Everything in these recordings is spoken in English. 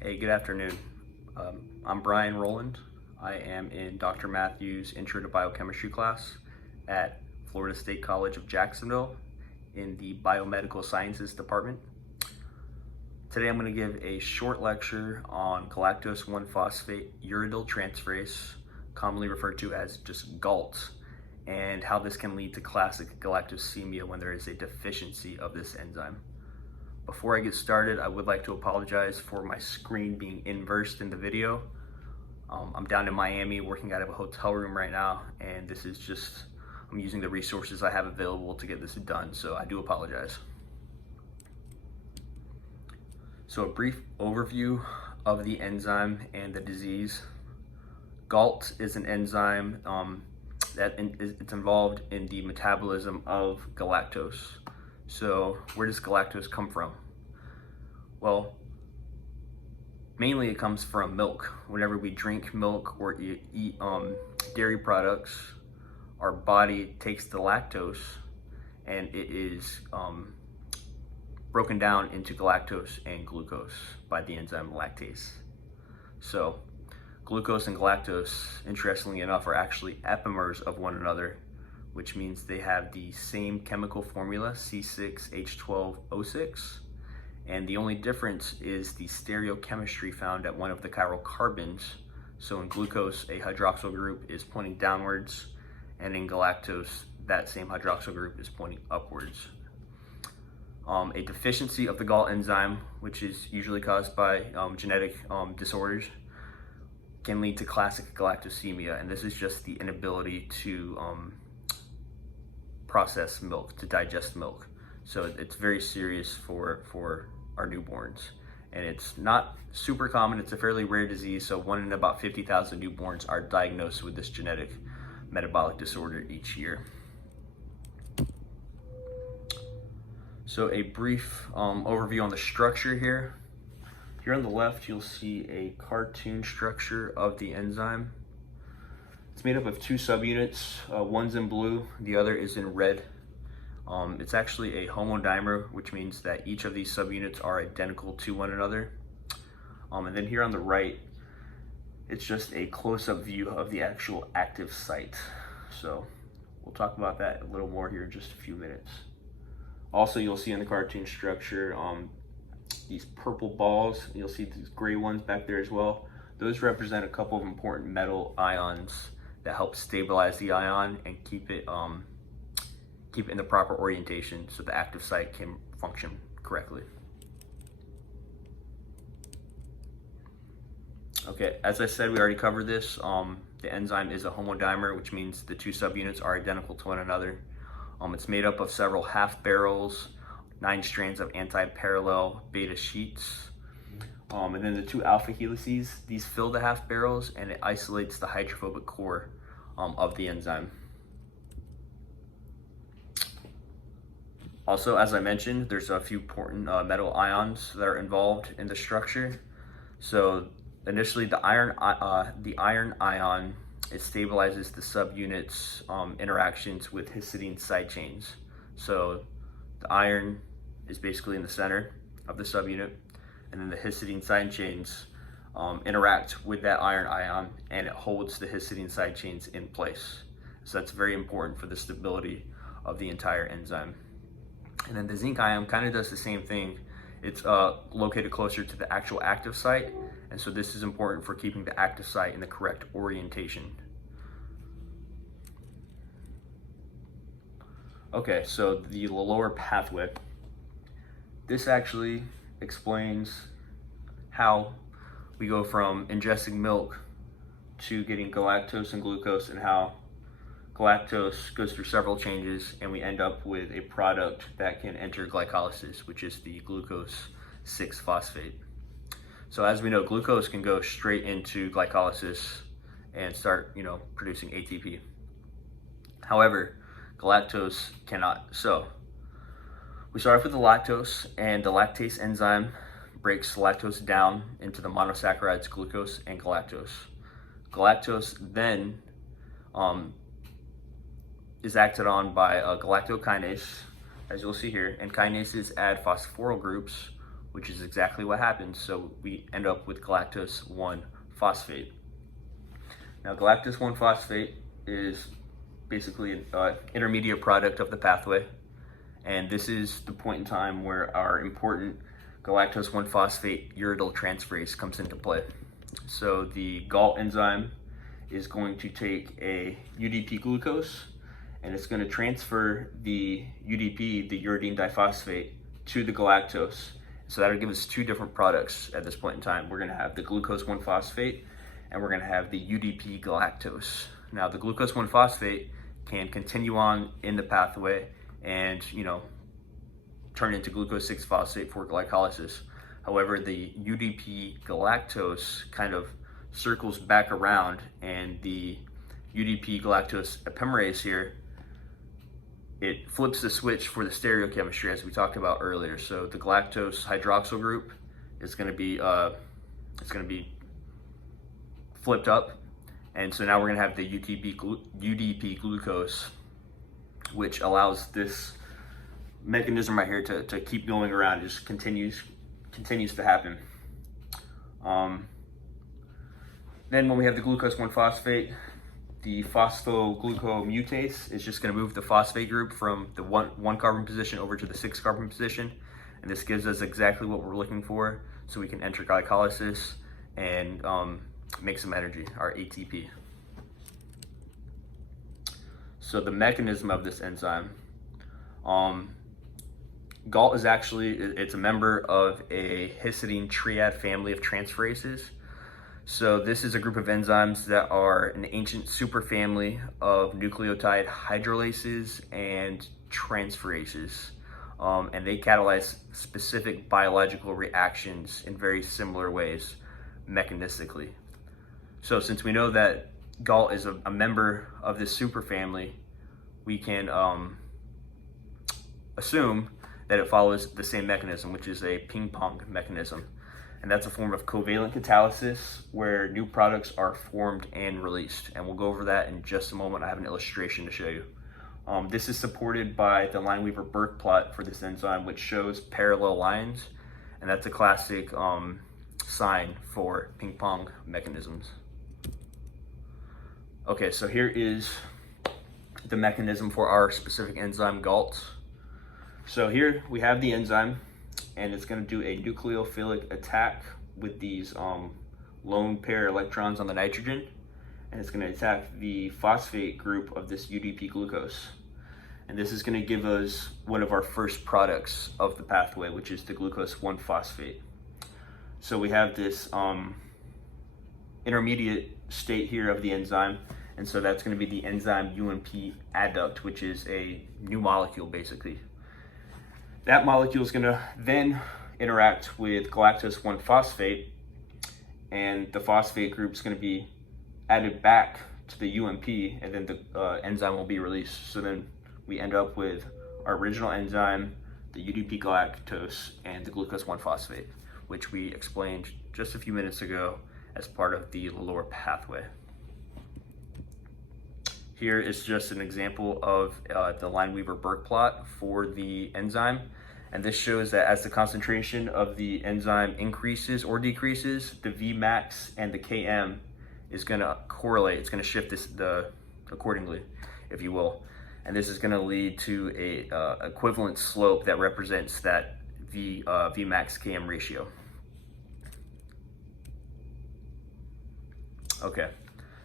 Hey, good afternoon. I'm Brian Rowland. I am in Dr. Matthews' Intro to Biochemistry class at Florida State College of Jacksonville in the Biomedical Sciences Department. Today I'm going to give a short lecture on galactose 1-phosphate uridyl transferase, commonly referred to as just GALT, and how this can lead to classic galactosemia when there is a deficiency of this enzyme. Before I get started, I would like to apologize for my screen being inversed in the video. I'm down in Miami working out of a hotel room right now, and this is just, I'm using the resources I have available to get this done, so I do apologize. So a brief overview of the enzyme and the disease. GALT is an enzyme it's involved in the metabolism of galactose. So where does galactose come from? Well, mainly it comes from milk. Whenever we drink milk or eat dairy products, our body takes the lactose and it is broken down into galactose and glucose by the enzyme lactase. So glucose and galactose, interestingly enough, are actually epimers of one another, which means they have the same chemical formula, C6H12O6, and the only difference is the stereochemistry found at one of the chiral carbons. So in glucose, a hydroxyl group is pointing downwards, and in galactose, that same hydroxyl group is pointing upwards. A deficiency of the GALT enzyme, which is usually caused by genetic disorders, can lead to classic galactosemia, and this is just the inability to process milk, to digest milk. So it's very serious for our newborns, and it's not super common. It's a fairly rare disease, so 1 in about 50,000 newborns are diagnosed with this genetic metabolic disorder each year. So a brief overview on the structure here. Here on the left, you'll see a cartoon structure of the enzyme. It's made up of 2 subunits. One's in blue, the other is in red. It's actually a homodimer, which means that each of these subunits are identical to one another. And then here on the right, it's just a close-up view of the actual active site. So we'll talk about that a little more here in just a few minutes. Also, you'll see in the cartoon structure these purple balls. You'll see these gray ones back there as well. Those represent a couple of important metal ions that help stabilize the ion and keep it in the proper orientation so the active site can function correctly. Okay, as I said, we already covered this. The enzyme is a homodimer, which means the 2 subunits are identical to one another. It's made up of several half barrels, 9 strands of anti-parallel beta sheets. And then the 2 alpha helices, these fill the half barrels and it isolates the hydrophobic core of the enzyme. Also, as I mentioned, there's a few important metal ions that are involved in the structure. So initially the iron ion, it stabilizes the subunits interactions with histidine side chains. So the iron is basically in the center of the subunit, and then the histidine side chains interact with that iron ion and it holds the histidine side chains in place. So that's very important for the stability of the entire enzyme. And then the zinc ion kind of does the same thing. It's located closer to the actual active site, and so this is important for keeping the active site in the correct orientation. Okay, so the lower pathway. This actually explains how we go from ingesting milk to getting galactose and glucose, and how galactose goes through several changes and we end up with a product that can enter glycolysis, which is the glucose 6-phosphate. So as we know, glucose can go straight into glycolysis and start, producing ATP. However, galactose cannot. So we start off with the lactose, and the lactase enzyme breaks lactose down into the monosaccharides glucose and galactose. Galactose then is acted on by a galactokinase, as you'll see here, and kinases add phosphoryl groups, which is exactly what happens. So we end up with galactose 1-phosphate. Now, galactose 1-phosphate is basically an intermediate product of the pathway, and this is the point in time where our important galactose 1-phosphate uridyl transferase comes into play. So the GALT enzyme is going to take a UDP glucose, and it's going to transfer the UDP, the uridine diphosphate, to the galactose. So that'll give us two different products at this point in time. We're going to have the glucose 1-phosphate, and we're going to have the UDP galactose. Now, the glucose 1-phosphate can continue on in the pathway and, turn into glucose 6-phosphate for glycolysis. However, the UDP galactose kind of circles back around, and the UDP galactose epimerase here, it flips the switch for the stereochemistry as we talked about earlier. So the galactose hydroxyl group is going to be flipped up, and so now we're going to have the UDP glucose, which allows this mechanism right here to keep going around. It just continues to happen. Then when we have the glucose 1-phosphate, the phosphoglucomutase is just going to move the phosphate group from the one carbon position over to the 6 carbon position, and this gives us exactly what we're looking for, so we can enter glycolysis and make some energy, our ATP. So the mechanism of this enzyme, GALT is it's a member of a histidine triad family of transferases. So this is a group of enzymes that are an ancient superfamily of nucleotide hydrolases and transferases. And they catalyze specific biological reactions in very similar ways, mechanistically. So since we know that GALT is a member of this superfamily, we can assume that it follows the same mechanism, which is a ping-pong mechanism. And that's a form of covalent catalysis where new products are formed and released. And we'll go over that in just a moment. I have an illustration to show you. This is supported by the Lineweaver-Burke plot for this enzyme, which shows parallel lines. And that's a classic sign for ping-pong mechanisms. Okay, so here is the mechanism for our specific enzyme, GALT. So here we have the enzyme, and it's going to do a nucleophilic attack with these lone pair electrons on the nitrogen, and it's going to attack the phosphate group of this UDP glucose. And this is going to give us one of our first products of the pathway, which is the glucose 1-phosphate. So we have this intermediate state here of the enzyme, and so that's going to be the enzyme UMP adduct, which is a new molecule basically. That molecule is going to then interact with galactose 1-phosphate, and the phosphate group is going to be added back to the UMP, and then the enzyme will be released. So then we end up with our original enzyme, the UDP galactose, and the glucose 1-phosphate, which we explained just a few minutes ago as part of the lower pathway. Here is just an example of the Lineweaver-Burke plot for the enzyme. And this shows that as the concentration of the enzyme increases or decreases, the Vmax and the Km is going to correlate. It's going to shift accordingly, if you will. And this is going to lead to a equivalent slope that represents that Vmax Km ratio. Okay.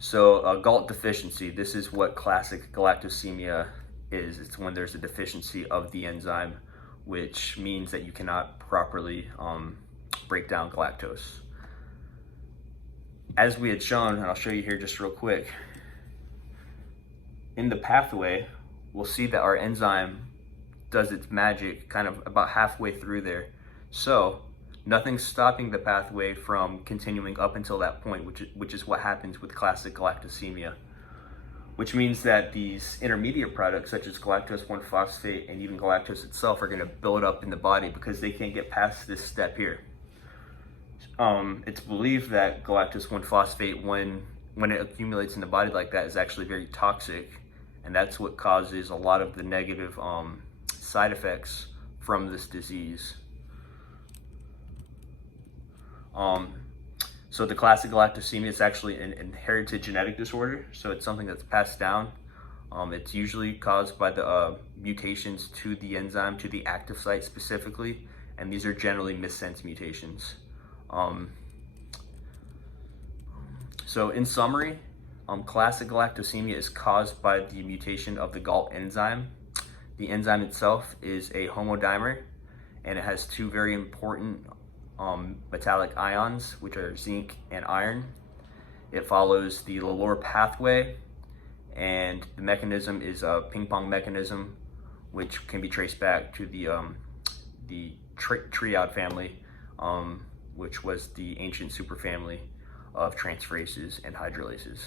So GALT deficiency, this is what classic galactosemia is. It's when there's a deficiency of the enzyme, which means that you cannot properly break down galactose. As we had shown, and I'll show you here just real quick, in the pathway, we'll see that our enzyme does its magic kind of about halfway through there. So nothing's stopping the pathway from continuing up until that point, which is what happens with classic galactosemia, which means that these intermediate products such as galactose 1-phosphate and even galactose itself are going to build up in the body because they can't get past this step here. It's believed that galactose 1-phosphate, when it accumulates in the body like that, is actually very toxic, and that's what causes a lot of the negative side effects from this disease. So the classic galactosemia is actually an inherited genetic disorder. So it's something that's passed down. It's usually caused by the mutations to the enzyme, to the active site specifically, and these are generally missense mutations. So in summary, classic galactosemia is caused by the mutation of the GALT enzyme. The enzyme itself is a homodimer, and it has two very important metallic ions, which are zinc and iron. It follows the Lalore pathway, and the mechanism is a ping pong mechanism, which can be traced back to the triad family, which was the ancient superfamily of transferases and hydrolases.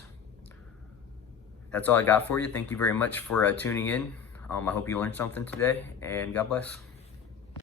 That's all I got for you. Thank you very much for tuning in. I hope you learned something today, and God bless.